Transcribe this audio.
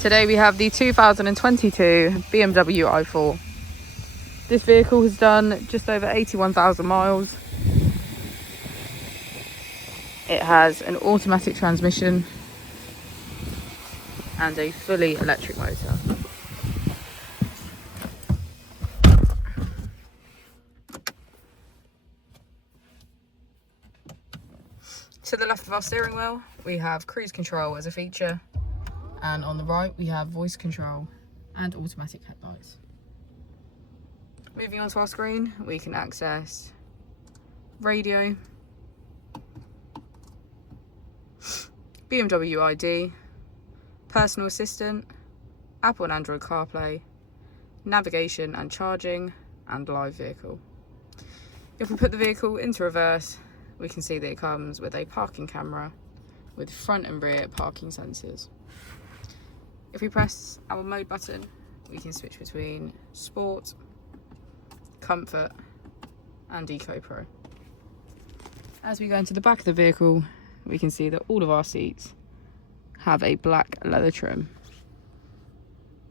Today we have the 2022 BMW i4. This vehicle has done just over 81,000 miles. It has an automatic transmission and a fully electric motor. To the left of our steering wheel, we have cruise control as a feature, and on the right we have voice control and automatic headlights. Moving on to our screen, we can access radio, BMW ID, personal assistant, Apple and Android CarPlay, navigation and charging, and live vehicle. If we put the vehicle into reverse, we can see that it comes with a parking camera with front and rear parking sensors. If we press our mode button, we can switch between Sport, Comfort and Eco Pro. As we go into the back of the vehicle, we can see that all of our seats have a black leather trim.